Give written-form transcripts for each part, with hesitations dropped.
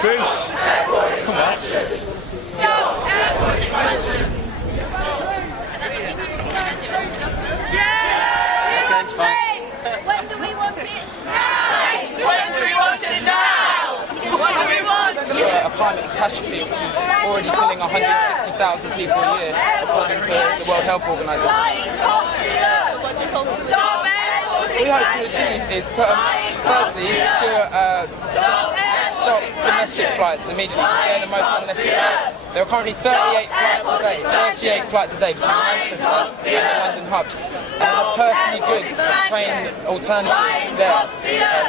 Bruce! Come on. Stop airport expansion! When do we want it? Right! When do we want it now? What do we want? A climate catastrophe which is already killing 160,000 people a year, according to the World Health Organization. Stop airport What we hope to achieve is firstly secure stop domestic flights immediately. They're the most unnecessary. There are currently 38 flights a day between Manchester and the London hubs. And there's a perfectly good train alternative there.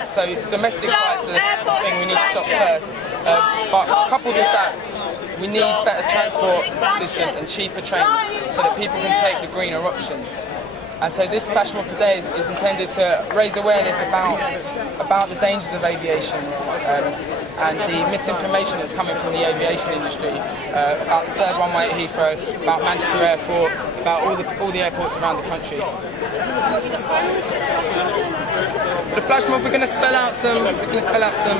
So domestic flights are the thing we need to stop first. But coupled with that, we need better transport systems and cheaper trains so that people can take the greener option. And so this flash mob today is intended to raise awareness about the dangers of aviation and the misinformation that's coming from the aviation industry about the third runway at Heathrow, about Manchester Airport, about all the airports around the country. The flash mob, we're going to spell out some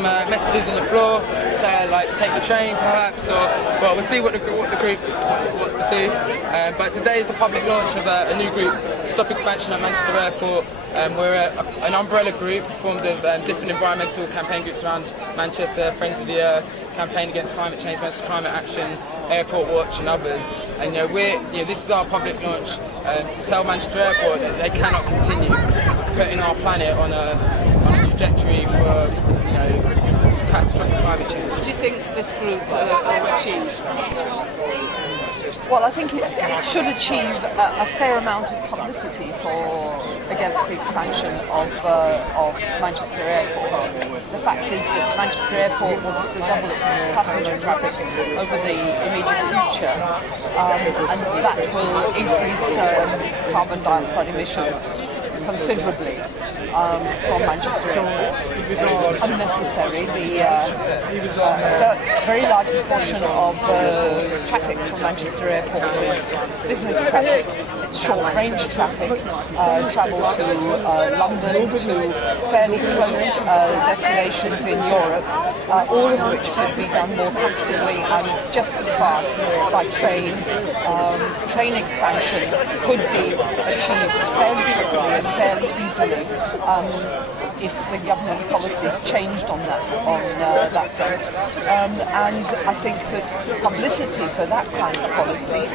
messages on the floor, to, like take the train perhaps, or well, we'll see what the group wants to do. But today is the public launch of a new group, Stop Expansion at Manchester Airport. We're an umbrella group formed of different environmental campaign groups around Manchester, Friends of the Earth, Campaign Against Climate Change, Manchester Climate Action, Airport Watch and others. And this is our public launch to tell Manchester Airport that they cannot continue putting our planet on a trajectory for catastrophic climate change. What do you think this group will achieve? Well, I think it should achieve a fair amount of publicity against the expansion of Manchester Airport. The fact is that Manchester Airport wants to double its passenger traffic over the immediate future, and that will increase carbon dioxide emissions considerably from Manchester Airport. It's unnecessary. The very large proportion of traffic from Manchester Airport is business traffic. It's short-range traffic, travel to London, to fairly close destinations in Europe, all of which could be done more comfortably and just as fast by train. Train expansion could be achieved fairly quickly and fairly easily if the government policies changed on that front. And I think that publicity for that kind of policy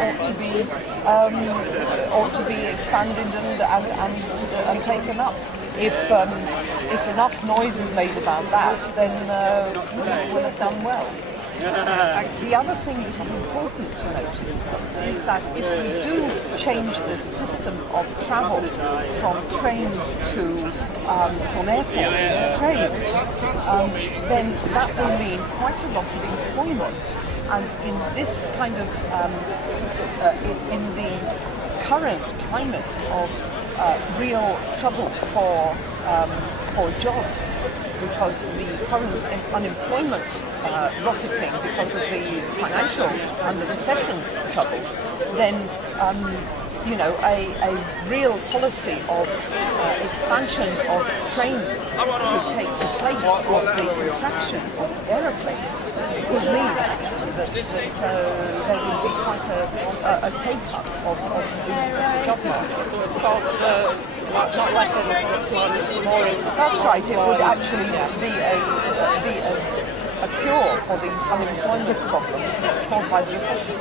ought to be expanded and taken up. If enough noise is made about that, then we'll have done well. The other thing that is important to notice is that if we do change the system of travel from trains to from airports to trains, then that will mean quite a lot of employment. And in this kind of in the current climate of real trouble for jobs, because the current unemployment rocketing because of the financial and the recession troubles, then a real policy of expansion of trains to take the place of the contraction of aeroplanes would mean actually that there will be quite a take-up of the job market. So it's cost not less unemployment, more in... That's right, it would actually be a cure for the unemployment problems caused by the recession.